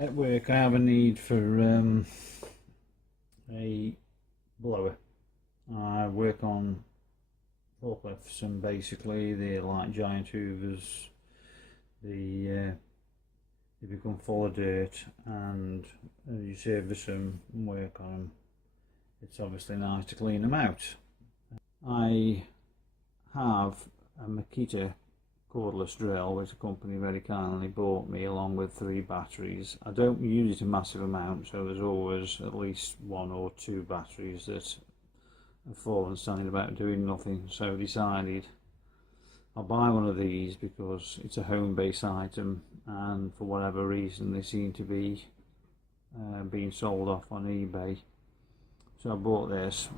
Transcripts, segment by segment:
At work I have a need for a blower. I work on forklifts and basically they're like giant hoovers. They become full of dirt, and as you service them and work on them, it's obviously nice to clean them out. I have a Makita cordless drill which the company very kindly bought me along with 3 batteries. I don't use it a massive amount, so there's always at least 1 or 2 batteries that have fallen standing about doing nothing, so I decided I'll buy one of these because it's a home-based item, and for whatever reason they seem to be being sold off on eBay. So I bought this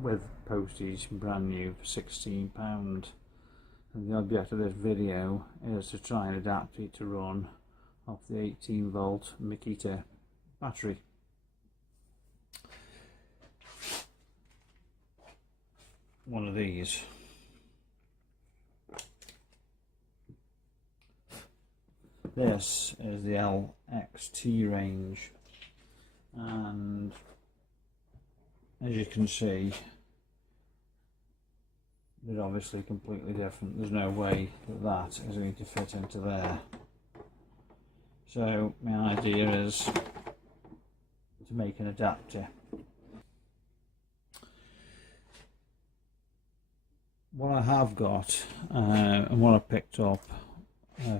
with postage, brand new, for £16. And the object of this video is to try and adapt it to run off the 18-volt Makita battery. One of these. This is the LXT range, and as you can see, they're obviously completely different. There's no way that that is going to fit into there. So my idea is to make an adapter. What I have got and what I picked up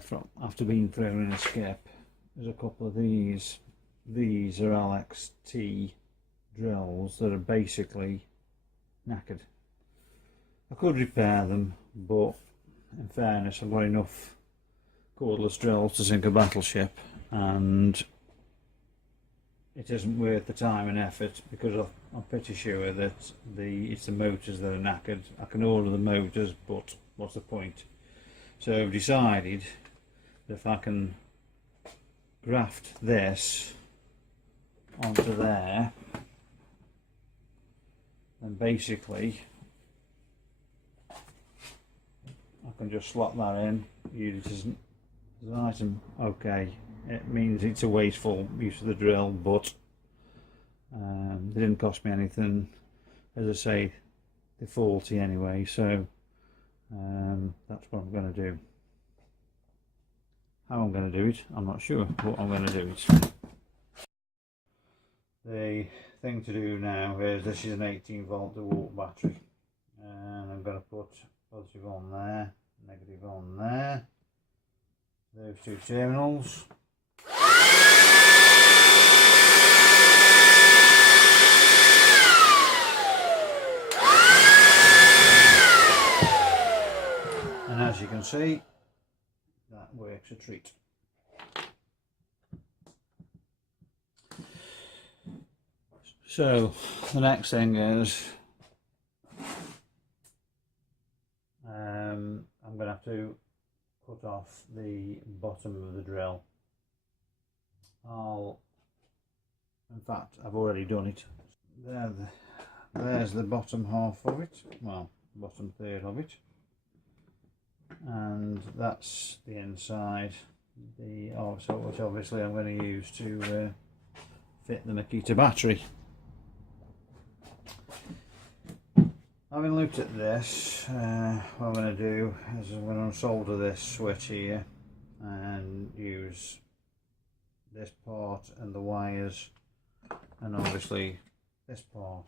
from after being thrown in a skip is a couple of these. These are LXT drills that are basically knackered. I could repair them, but in fairness I've got enough cordless drills to sink a battleship, and it isn't worth the time and effort because I'm pretty sure that it's the motors that are knackered. I can order the motors, but what's the point? So I've decided that if I can graft this onto there, then basically I can just slot that in, use it as an item. Okay, it means it's a wasteful use of the drill, but they didn't cost me anything. As I say, they're faulty anyway, so that's what I'm going to do. How I'm going to do it, I'm not sure, but I'm going to do it. The thing to do now is, this is an 18-volt DeWalt battery, and I'm going to put positive on there, negative on there, those 2 terminals. And as you can see, that works a treat. So the next thing is I'm going to have to cut off the bottom of the drill. In fact, I've already done it. There's the bottom half of it, well, bottom third of it, and that's the inside, which obviously I'm going to use to fit the Makita battery. Having looked at this, what I'm going to do is I'm going to unsolder this switch here and use this part and the wires, and obviously this part.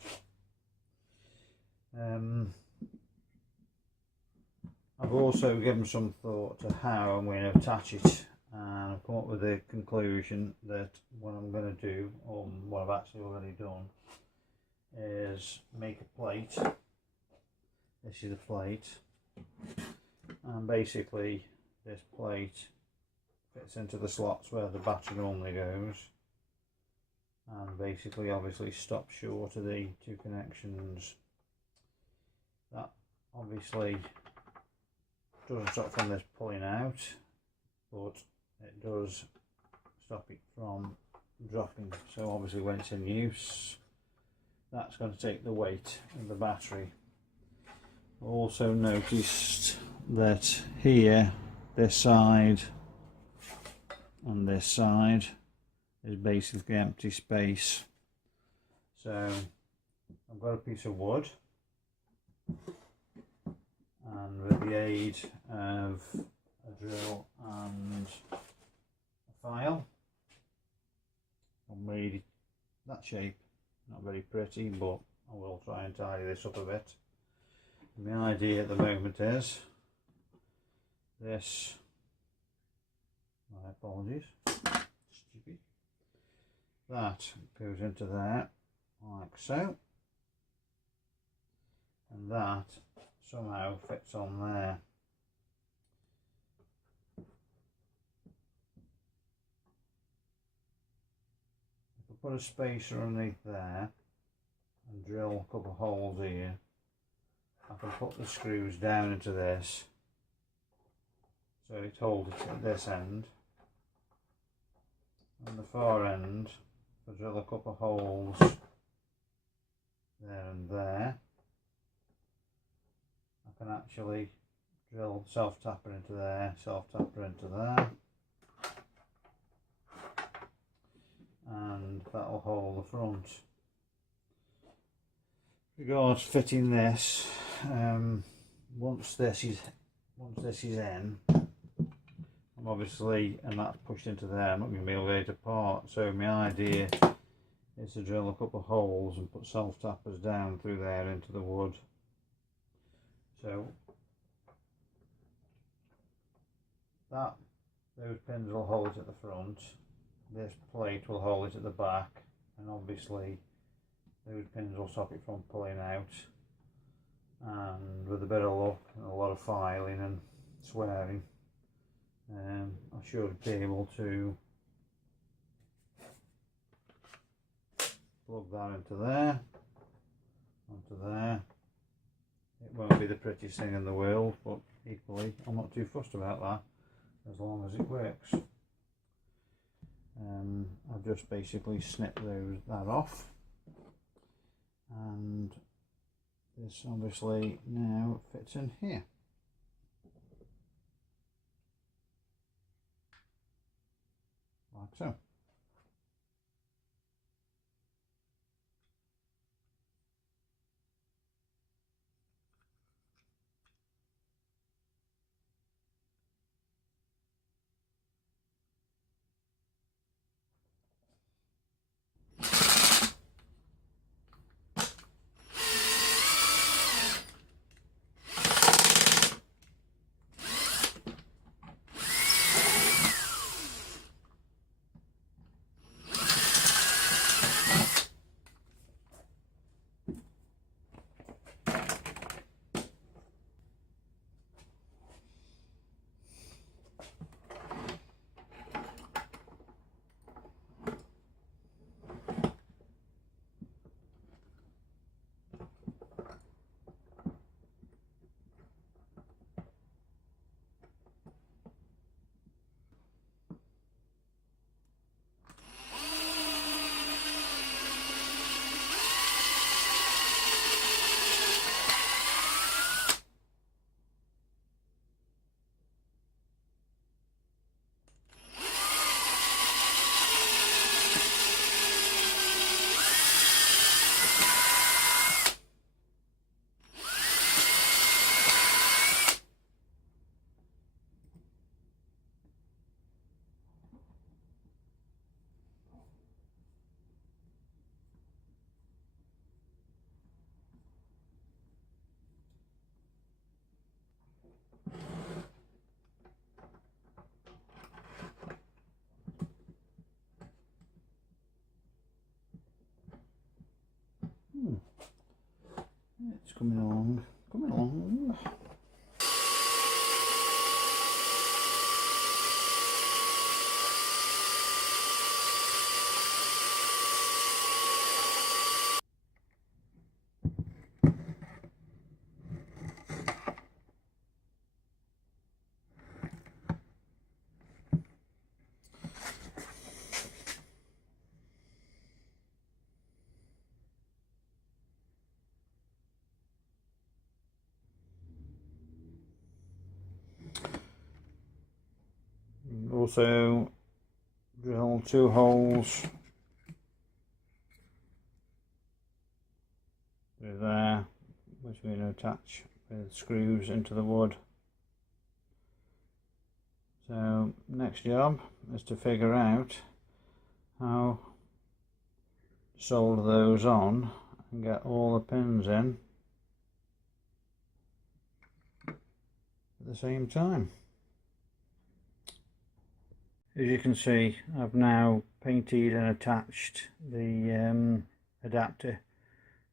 I've also given some thought to how I'm going to attach it, and I've come up with the conclusion that what I'm going to do, or what I've actually already done, is make a plate. This is the plate, and basically this plate fits into the slots where the battery normally goes, and basically obviously stops short of the 2 connections. That obviously doesn't stop from this pulling out, but it does stop it from dropping. So obviously when it's in use, that's going to take the weight of the battery. Also noticed that here, this side and this side is basically empty space. So I've got a piece of wood, and with the aid of a drill and a file, I've made it that shape. Not very pretty, but I will try and tidy this up a bit. And the idea at the moment is this, my apologies, stupid, that goes into there like so, and that somehow fits on there. If I put a spacer underneath there and drill a couple of holes here, I can put the screws down into this so it holds it at this end, and the far end, if I drill a couple of holes there and there, I can actually drill self-tapper into there, self-tapper into there, and that'll hold the front. Regards fitting this, once this is in, I'm obviously, and that's pushed into there, I'm not going to be able to get it apart. So my idea is to drill a couple of holes and put self-tappers down through there into the wood. So those pins will hold it at the front, this plate will hold it at the back, and obviously those pins will stop it from pulling out. And with a bit of luck and a lot of filing and swearing, I should be able to plug that into there, onto there. It won't be the prettiest thing in the world, but equally I'm not too fussed about that as long as it works. I've just basically snipped that off, and this obviously now fits in here. Like so. It's coming along, coming along. Also drill 2 holes through there, which we're going to attach with screws into the wood. So next job is to figure out how to solder those on and get all the pins in at the same time. As you can see, I've now painted and attached the adapter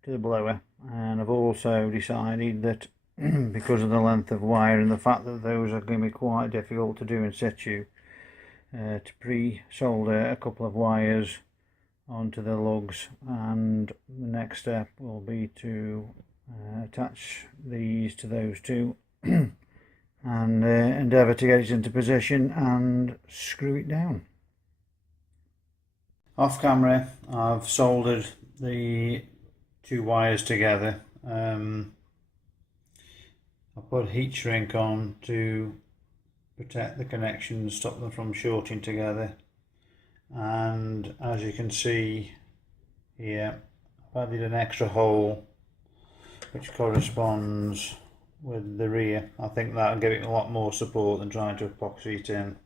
to the blower, and I've also decided that because of the length of wire and the fact that those are going to be quite difficult to do in situ, to pre-solder a couple of wires onto the lugs, and the next step will be to attach these to those two and endeavour to get it into position and screw it down. Off camera, I've soldered the 2 wires together. I put heat shrink on to protect the connections, stop them from shorting together, and as you can see here, I've added an extra hole which corresponds with the rear. I think that'll give it a lot more support than trying to epoxy it in.